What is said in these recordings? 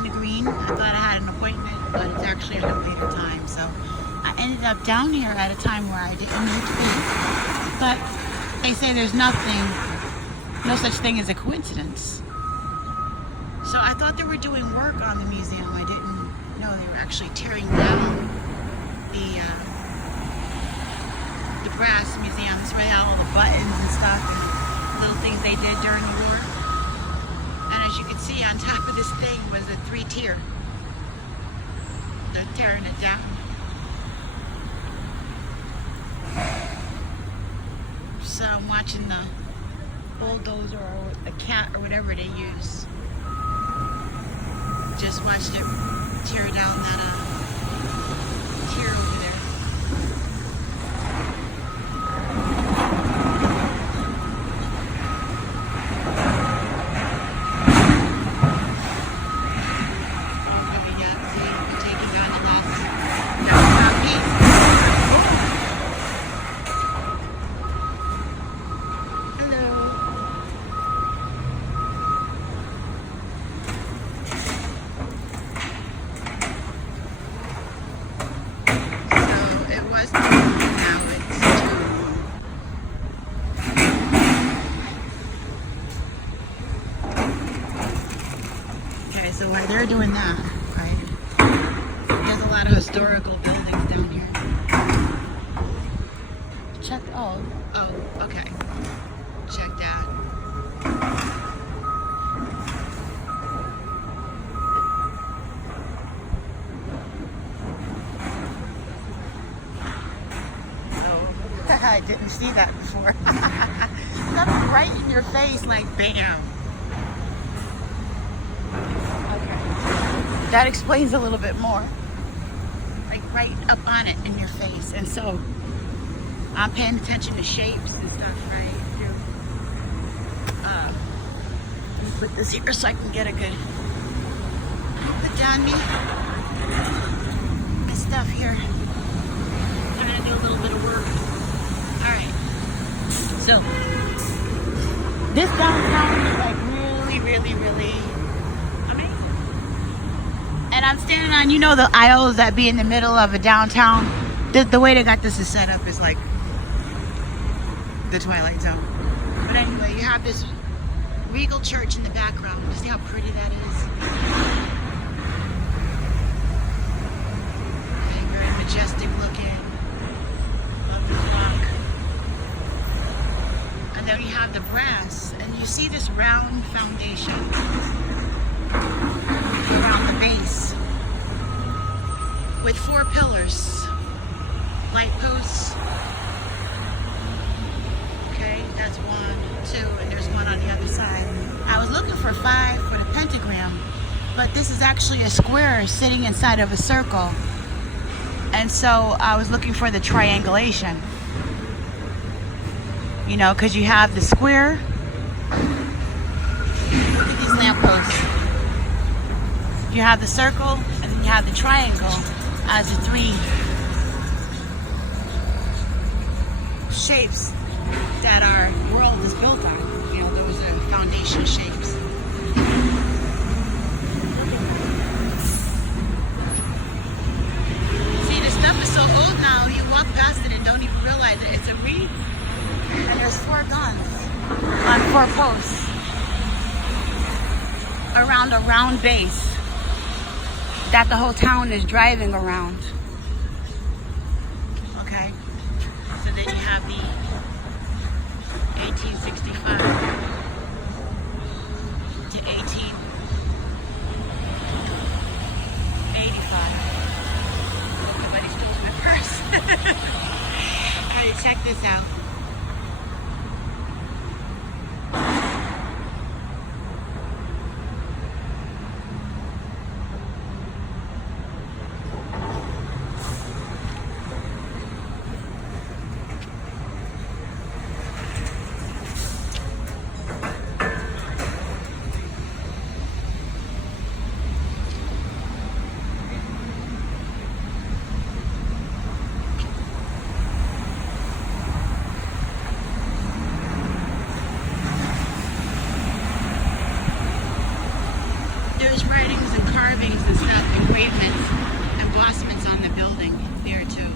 on the green. I thought I had an appointment, but it's actually at a later time. So I ended up down here at a time where I didn't need to be. But they say there's nothing, no such thing as a coincidence. So I thought they were doing work on the museum. I didn't know they were actually tearing down the brass museum. That's where they had all the buttons and stuff and little things they did during the war. And as you can see, on top of this thing was a 3-tier. They're tearing it down. So I'm watching the bulldozer or the cat or whatever they use. Just watched it tear down that tier over there. So while they're doing that, right, there's a lot of historical buildings down here. Check, oh, okay. Check that. So, I didn't see that before. That's right in your face, like bam. That explains a little bit more. Like right up on it in your face. And so I'm paying attention to shapes and stuff, right? Let me put this here so I can get a good put down me. My stuff here. I'm gonna do a little bit of work. Alright. So this downtown is like really amazing. And I'm standing on, you know, the aisles that be in the middle of a downtown. The way they got this is set up is like the Twilight Zone. But anyway, you have this regal church in the background. See how pretty that is? Okay, very majestic looking. Lovely clock. And then you have the brass, and you see this round foundation around the base with 4 pillars, light posts. Okay, that's 1, 2, and there's one on the other side. I was looking for 5 for the pentagram, but this is actually a square sitting inside of a circle. And so I was looking for the triangulation. You know, because you have the square. Look at these lampposts. You have the circle, and then you have the triangle as the 3 shapes that our world is built on. You know, those are foundation shapes. See, this stuff is so old now, you walk past it and don't even realize it. It's a reed, and there's 4 guns on 4 posts around a round base that the whole town is driving around. Okay, so then you have the 1865 to 1885. Somebody stole my purse. Alright, check this out. There's writings and carvings carvings and stuff, engravements, embossments on the building there too.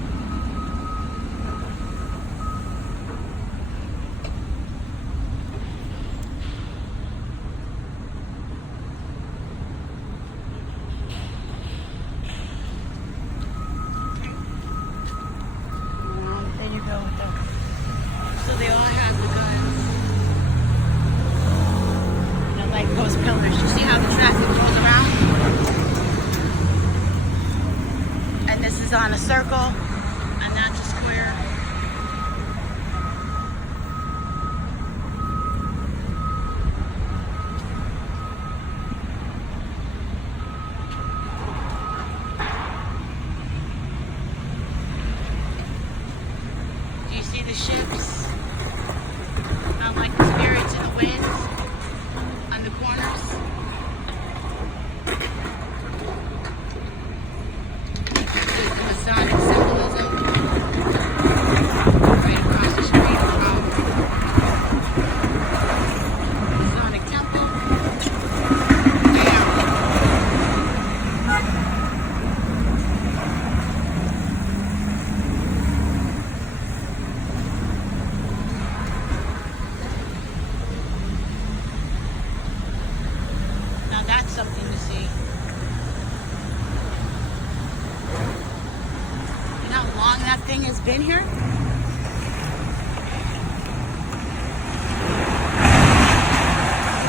There you go with them. So they all have the guns. And like those pillars. You see how the traffic goes around? And this is on a circle, and that's a square. Do you see the ships? Like the spirits in the winds on the corners. Masonic symbolism right across the street from Masonic Temple. Now that's something to see. How long that thing has been here?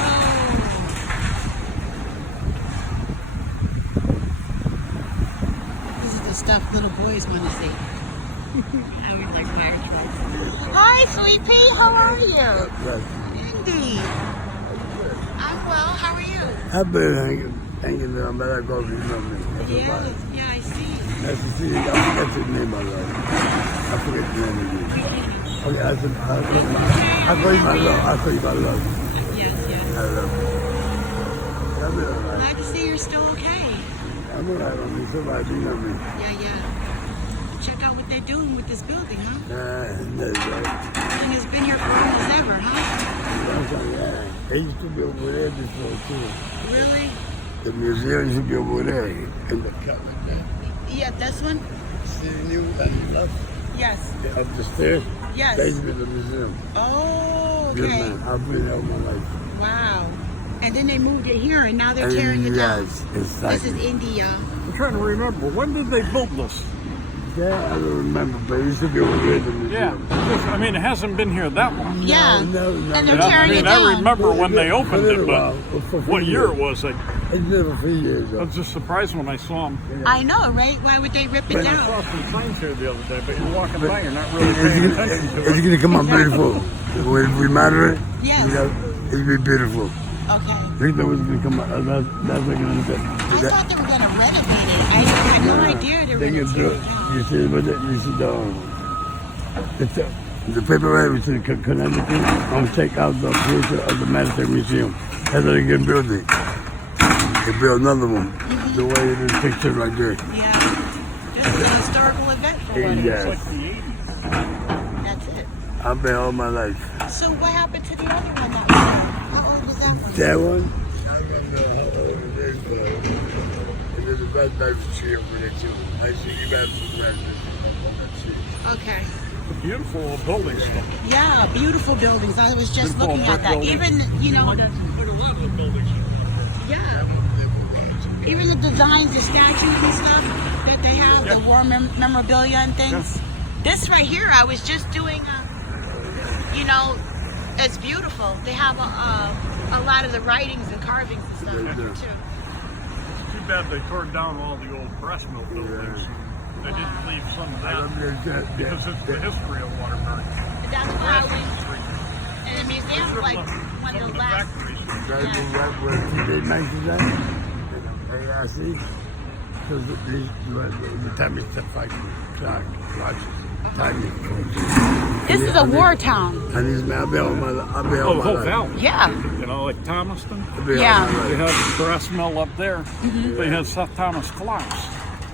Whoa. This is the stuff little boys want to see. I would like fire trucks. Hi, Sweet Pea. How are you? Indy. I'm well. How are you? I've been thinking that I'm better go to something. Yeah, I see. Nice to see you. I forget the name of it. I forget the name of it. Okay, I'll call you my love. I'll call you my love. Yes. I love you. I'm all right. Glad to see you're still okay. I'm all right on me. Somebody be on me. Yeah. Check out what they're doing with this building, huh? That's right. And it's been here for almost ever, huh? Yeah. They used to be over there before, too. Really? The museum used to be over there. In the cabinet. Yeah, this one? See the new and left? Yes. Up the stairs? Yes. That's been the museum. Oh, Good okay. man. I've been there all my life. Wow. And then they moved it here, and now they're tearing it down. Yes, exactly. This is India. I'm trying to remember, when did they build this? Yeah, I don't remember, but it used to be over there in the museum. Yeah, I mean, it hasn't been here that long. Yeah. No. And they're I tearing it mean, down. I remember when they opened it, but for what year it was, I It's been for 3 years, I though. was just surprised when I saw them. I know, right? Why would they rip it I down? saw some signs here the other day, but you're walking by, you're not really paying attention to It's it. going to come out beautiful. When we matter it, Yes. you know, it'll be beautiful. Okay. They know it's going to come out. That's what going to I thought they were going to renovate it. I had no idea they were They going can to do tear it. it down. You see the paper right we see Connecticut. I'm take out the picture of the Medicine Museum. That's how they can build it. They build another one. The way it is pictured right there. Yeah. This is an historical event for what it is. Yes. It's like the 80s. That's it. I've been all my life. So what happened to the other one? How old was that one? That one? I don't know how old it is, but there's a red diamond tree over there too. I see you got some red on that tree. Okay. Beautiful building stuff. Yeah, beautiful buildings. I was just Beautiful looking at that. brick Even, you know, Like a lot of the buildings. yeah. Even the designs, the statues and stuff that they have, the war memorabilia and things. This right here, I was just doing, you know, it's beautiful. They have a lot of the writings and carvings and stuff in here too. Too bad they tore down all the old press mill buildings. They didn't leave some of that because it's the history of Waterbury. And that's why we, and the museum, like one of the last. That's where TJ Maxx is at. AIC. Because the time is the factory. This is a war town. And these man, I've been on my life. Oh, the whole valley. Yeah. You know, like Thomaston. Yeah. They had the brass mill up there. They had Seth Thomas clocks.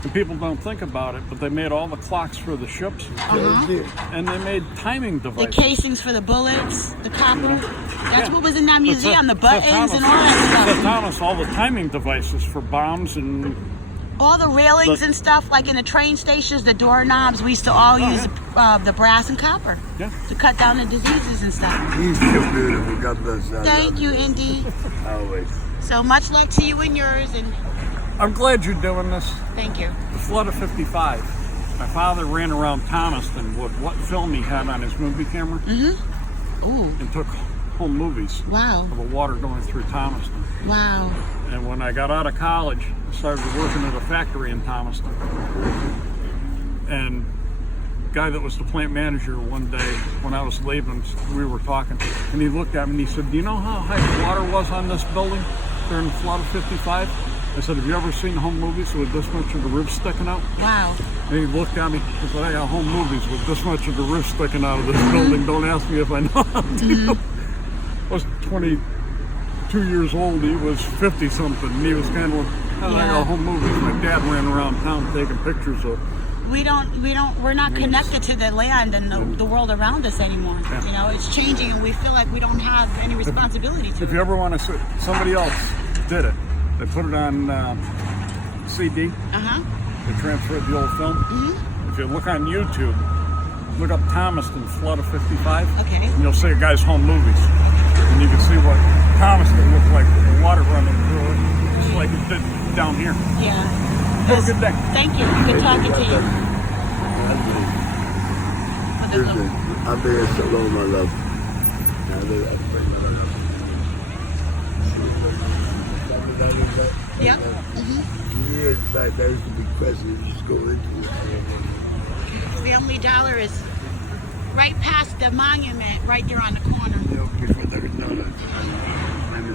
And people don't think about it, but they made all the clocks for the ships. And they made timing The devices. casings for the bullets, the copper. That's what was in that museum, the To buttons and all that To stuff. Thomas, all the timing devices for bombs and All the railings and stuff, like in the train stations, the doorknobs, we used to all use the brass and copper to cut down the diseases and stuff. He's so beautiful. God bless you. Thank you, Indy. Always. So much luck to you and yours, and I'm glad you're doing this. thank you. The flood of '55. My father ran around Thomaston with what film he had on his movie camera Ooh, and took home movies wow, of the water going through Thomaston. wow. And when I got out of college, I started working at a factory in Thomaston. And the guy that was the plant manager one day when I was leaving, we were talking, and he looked at me and he said, "Do you know how high the water was on this building during the flood of '55?" I said, "Have you ever seen home movies with this much of the roof sticking out?" Wow. And he looked at me and said, "I got home movies with this much of the roof sticking out of this building. Don't ask me if I know how to." I was 22 years old. He was 50-something. And he was kind of like, I got home movies. My dad ran around town taking pictures of. We're not connected to the land and the world around us anymore. Yeah. You know, it's changing, and we feel like we don't have any responsibility to If it. you ever want to see, somebody else did it. They put it on CD. They transferred the old film. If you look on YouTube, look up Thomaston flood of '55. Okay. And you'll see a guy's home movies. And you can see what Thomaston looked like with the water running through it, just like it did down here. Yeah. Have a good day. Thank you. Good talking to you. I've been here so long, my love. Yep. Years back, there used to be questions. You just go into it. Family Dollar is right past the monument, right there on the corner. You know, before there was none of it.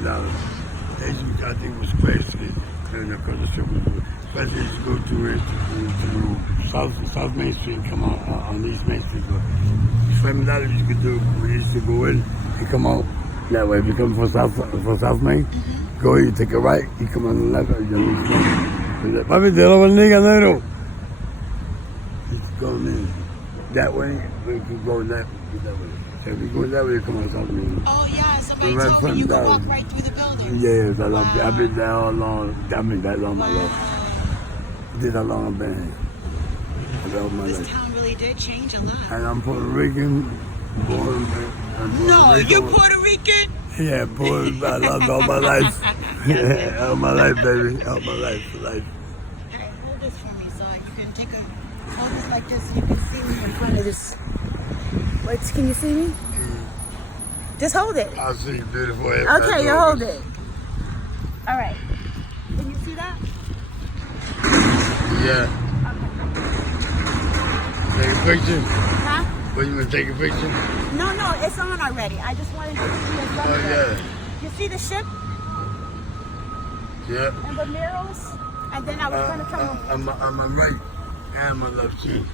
$90. They used to, I think it was crazy. And of course, the strip was especially used to go to it to South Main Street, come on East Main Street. But $7 you could do. We used to go in and come out that way. If you come from South Main, go in, you take a right, you come on the left, you East Main. Papi, te lo bendiga, negro. You go in that way, we could go that way. So if you go that way, you come on South Main. Oh yeah, somebody Right told me from you can down. walk right through the building. Yes, I've been there all along. I've been that long, my love. Did how long I've been here. All my This life. town really did change a lot. And I'm Puerto Rican, born in No, Rico. you're Puerto Rican? Yeah, born, I loved all my life. Yeah, all my life, baby. All my life. Alright, hold this for me so you can hold this like this so you can see me in front of this. Wait, can you see me? Just hold it. I'll see you, beautiful. Okay, you hold it. Alright. Can you see that? Yeah. Take a picture? Huh? What, you gonna take a picture? No, it's on already. I just wanted to see it. Oh, yeah. You see the ship Yeah. and the mirrors? And then I was going to come. On my right and my left cheek.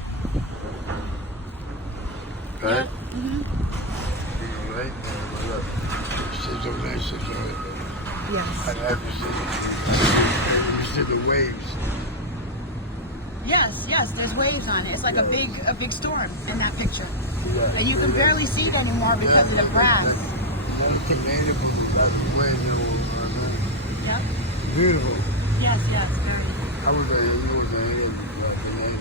Right? Right and my left. Shit's over there, shit's over there. Yes. I have to see. You see the waves. Yes, there's waves on it. It's like a big storm in that picture. Yeah. And you can barely see it anymore because of the brass. One tornado was out the window. Yep. Beautiful. Yes, very. I was there, you was there in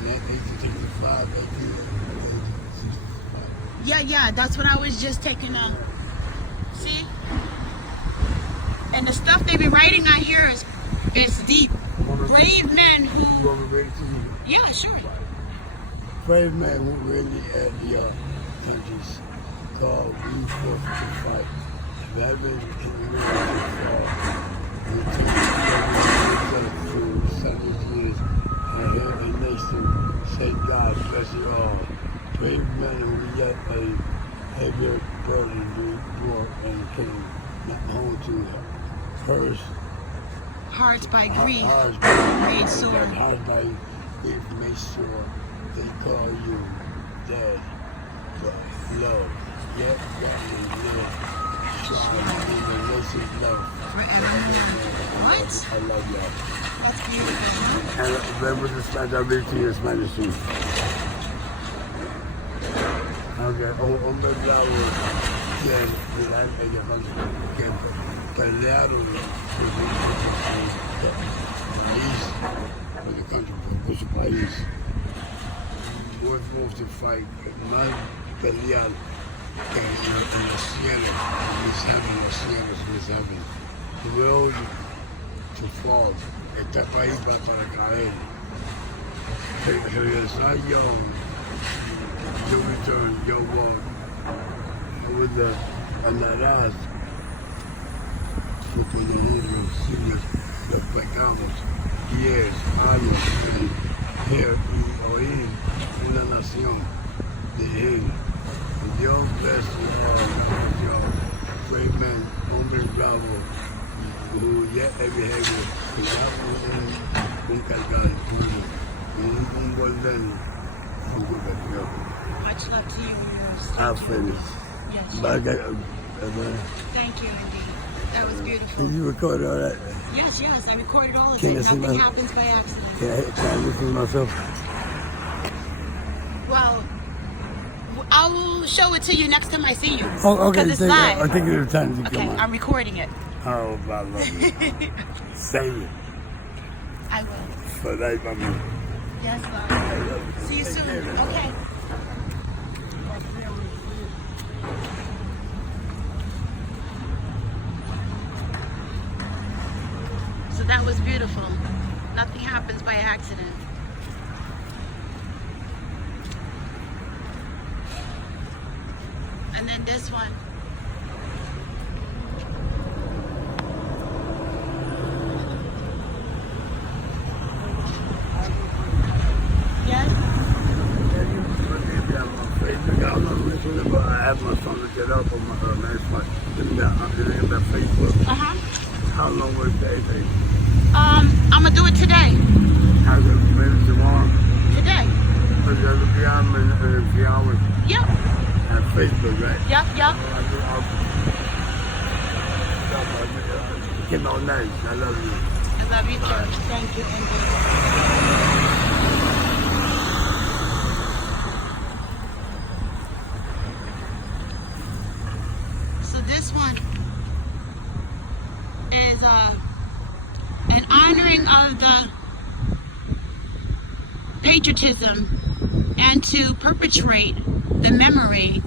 1865, 1865. Yeah, that's what I was just taking a. See? And the stuff they've been writing on here is deep. Brave men who. You want me to read it to you? Yeah, sure. Brave men who really at the countries called we forced to fight. Veterans in the war and through 70 years. I hear a nation say God bless you all. Brave men who yet a heavier burden to war and killing, not home to hers. Hearts by grief Hearts by made sore. Hearts by grief made sore. They call you dead. Love. Yet God will live. Shine in the nation's love. Forevermore. What? I love y'all. That's beautiful. And remember the Spanish, I'll read to you in Spanish too. Okay, hombre bravo. ellos que pelearon por el country, por su país. We're supposed to fight, más pelear que en los cielos, los cielos. The road to fall, este país va para caer. Regresar yo return, yo walk. With the anarás, fue cuando uno sigue los pecados, years, años, here y oír una nación de él. Dios bless Dios, great men, hombres bravos, who yet every behavior, que ya un cargar, un volver, un gobierno. Much love to you and yours. I'll finish. Yes. Thank you, indeed. That was beautiful. Did you record all that? Yes, I recorded all of Can it. I see Nothing my- happens by accident. Can I listen to myself? Well, I will show it to you next time I see you. Oh, okay. Because it's live. I'll take your time to Okay, come on. I'm recording it. Oh, I love you. Save it I will. for life, I mean. Yes, love. See you soon. Okay. So that was beautiful. Nothing happens by accident. And then this one. Yes? I have my son to get up on my next one. In that Facebook. Uh-huh. How long will it take? I'm gonna do it today. How's it maybe tomorrow? Today. But it'll be on in a few hours. Yep. On Facebook, right? Yep. Get all nice. I love you. I love you too. Thank you, Indy. So this one is an honoring of the patriotism and to perpetuate the memory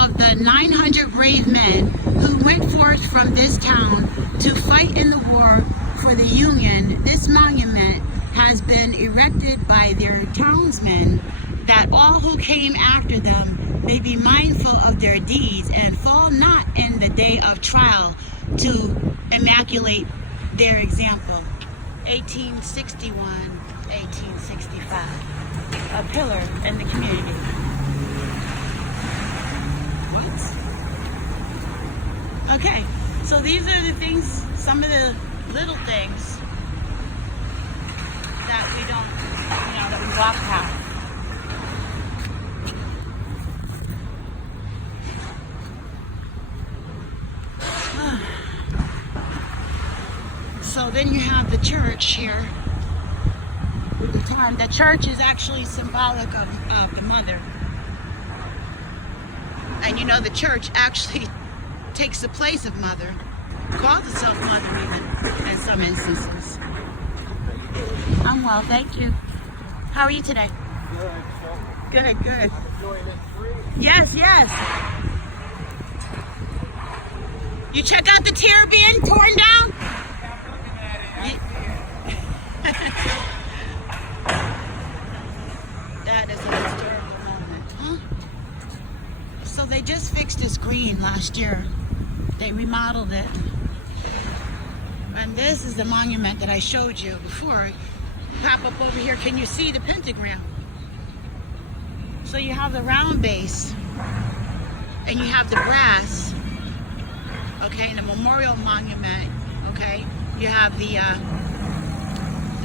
of the 900 brave men who went forth from this town to fight in the war for the Union. This monument has been erected by their townsmen that all who came after them may be mindful of their deeds and fall not in the day of trial to immaculate their example. 1861, 1865. A pillar in the community. What? Okay, so these are the things, some of the little things that we don't, that we walk past. So then you have the church here. The church is actually symbolic of the mother. And the church actually takes the place of mother. Calls itself mother even in some instances. I'm well, thank you. How are you today? Good. Good. Yes. You check out the tier being torn down? That is a historical moment, huh? So they just fixed this green last year. They remodeled it. And this is the monument that I showed you before. Pop up over here. Can you see the pentagram? So you have the round base and you have the brass, okay, and the memorial monument, okay. You have the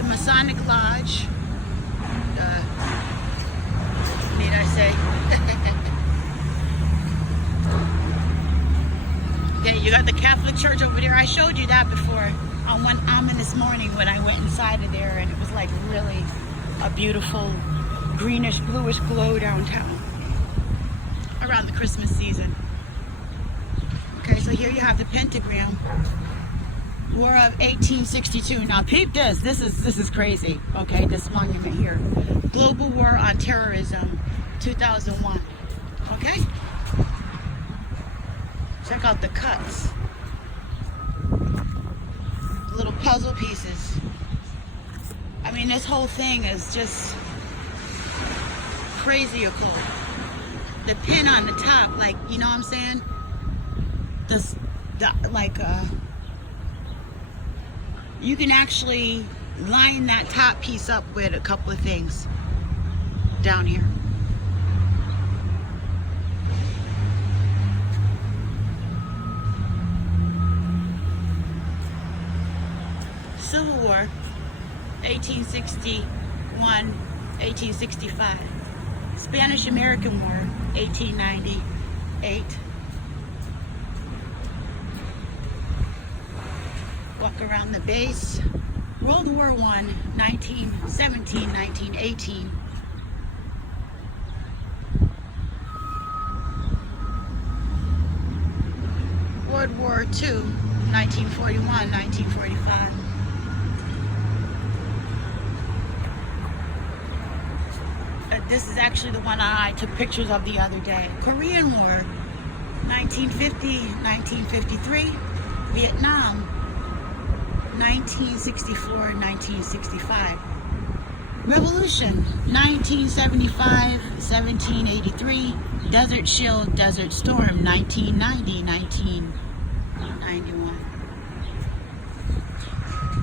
Masonic Lodge. Need I say? Yeah, you got the Catholic Church over there. I showed you that before on one ominous morning when I went inside of there, and it was like really a beautiful greenish, bluish glow downtown around the Christmas season. Okay, so here you have the pentagram. War of 1862. Now peep this. This is crazy. Okay, this monument here. Global War on Terrorism, 2001. Okay? Check out the cuts. Little puzzle pieces. I mean, this whole thing is just crazy cool. The pin on the top, like, you know what I'm saying? You can actually line that top piece up with a couple of things down here. Civil War, 1861, 1865. Spanish-American War, 1898. Walk around the base. World War I, 1917, 1918. World War II, 1941, 1945. This is actually the one I took pictures of the other day. Korean War, 1950, 1953. Vietnam, 1964, 1965. Revolution, 1975, 1783. Desert Shield, Desert Storm, 1990, 1991.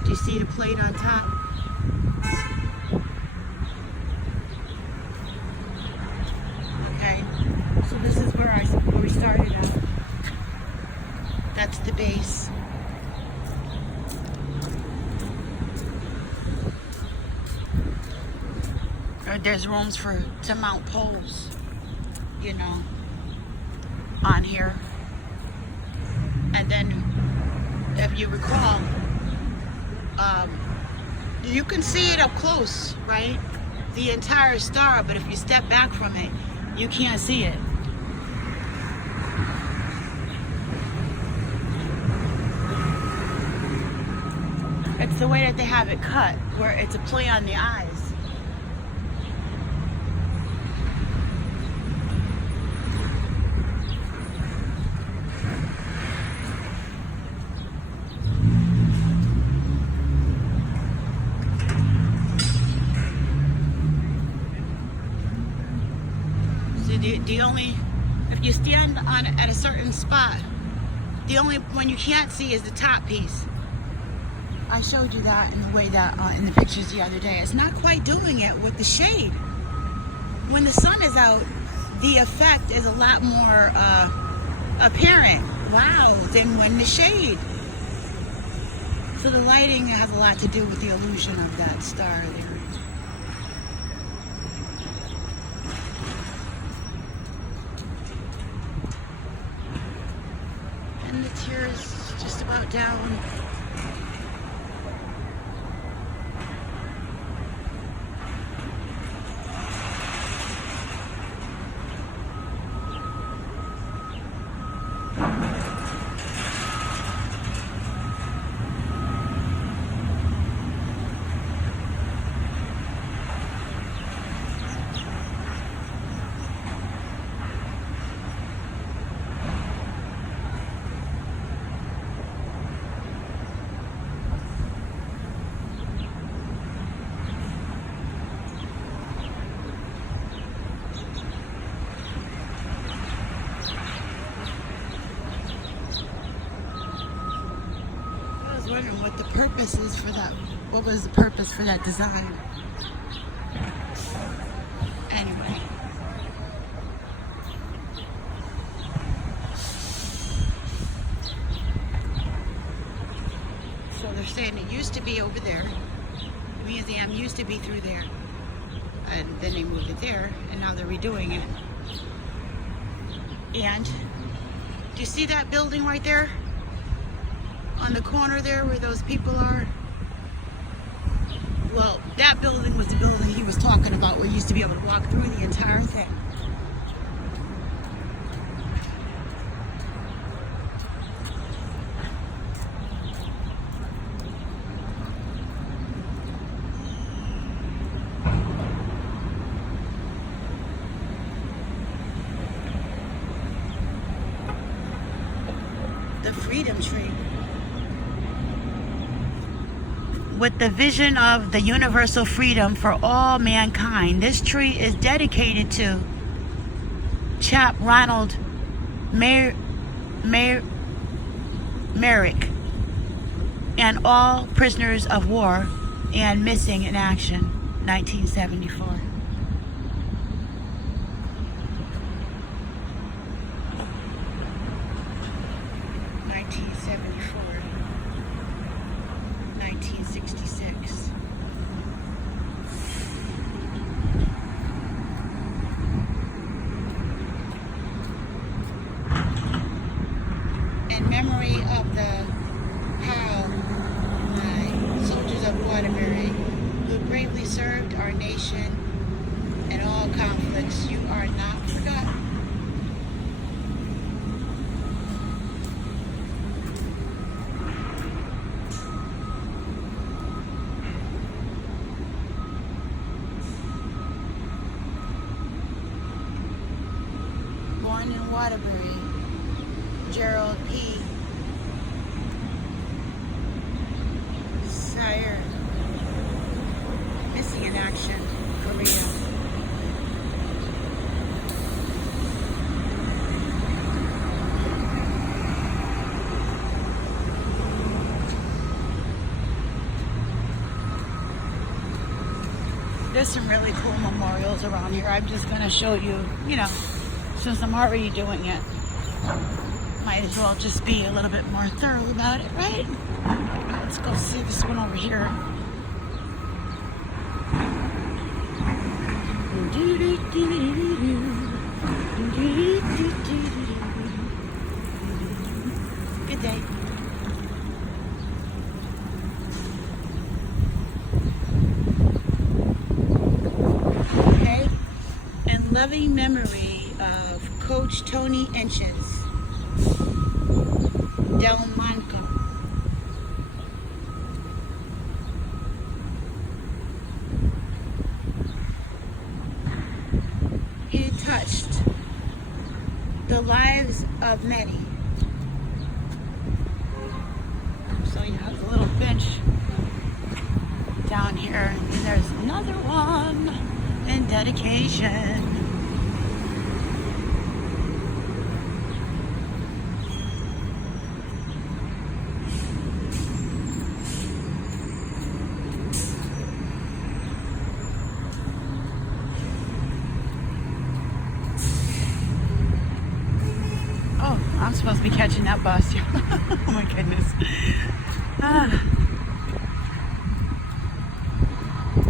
Do you see the plate on top? So this is where we started at. That's the base. There's rooms to mount poles, you know, on here. And then, if you recall, you can see it up close, right? The entire star, but if you step back from it, you can't see it. It's the way that they have it cut, where it's a play on the eyes. If you stand at a certain spot, the only one you can't see is the top piece. I showed you that in the way that in the pictures the other day. It's not quite doing it with the shade. When the sun is out, the effect is a lot more apparent, wow, than when the shade. So the lighting has a lot to do with the illusion of that star there. And the tier is just about down. Wondering what the purpose is for that. What was the purpose for that design? Anyway. So they're saying it used to be over there. The museum used to be through there. And then they moved it there, and now they're redoing it. And do you see that building right there? On the corner there where those people are? Well, that building was the building he was talking about where you used to be able to walk through the entire thing. with the vision of the universal freedom for all mankind. This tree is dedicated to Chap Ronald Merrick and all prisoners of war and missing in action, 1974. In memory of the soldiers of Waterbury who bravely served our nation in all conflicts, you are not forgotten. Born in Waterbury, Gerald P. Sire, missing in action, Korea. There's some really cool memorials around here. I'm just going to show you, since I'm already doing it. Might as well just be a little bit more thorough about it, right? Let's go see this one over here. Good day. Okay. In loving memory of Coach Tony Inches, Del Monco. He touched the lives of many. So you have a little bench down here, and there's another one in dedication. I'm supposed to be catching that bus. Oh my goodness.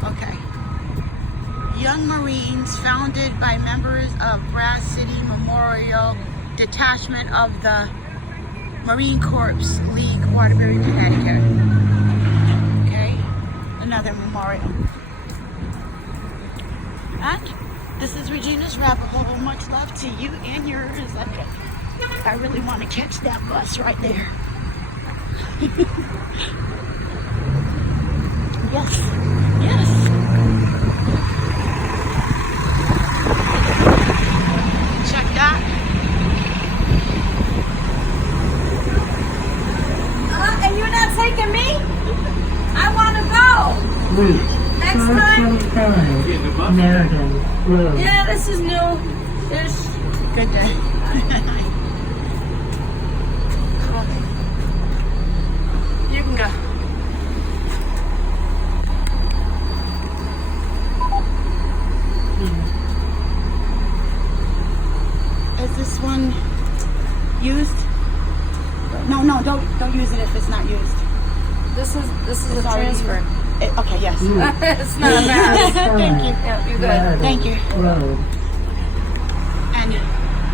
Okay. Young Marines founded by members of Grass City Memorial Detachment of the Marine Corps League, Waterbury, Connecticut. Okay. Another memorial. And this is Regina's Rabbit Hole. Much love to you and yours. I really want to catch that bus right there. Yes, yes. Check that. And you're not taking me? I want to go. Next time. Yeah, this is new. Good day. You can go. Is this one used? No, don't use it if it's not used. This is a transfer. Okay, yes. It's not a mess. Thank you. Yeah, you're good. Thank you. And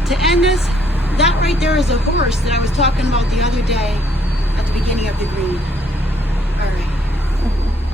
to end this, that right there is a horse that I was talking about the other day at the beginning of the green. All right.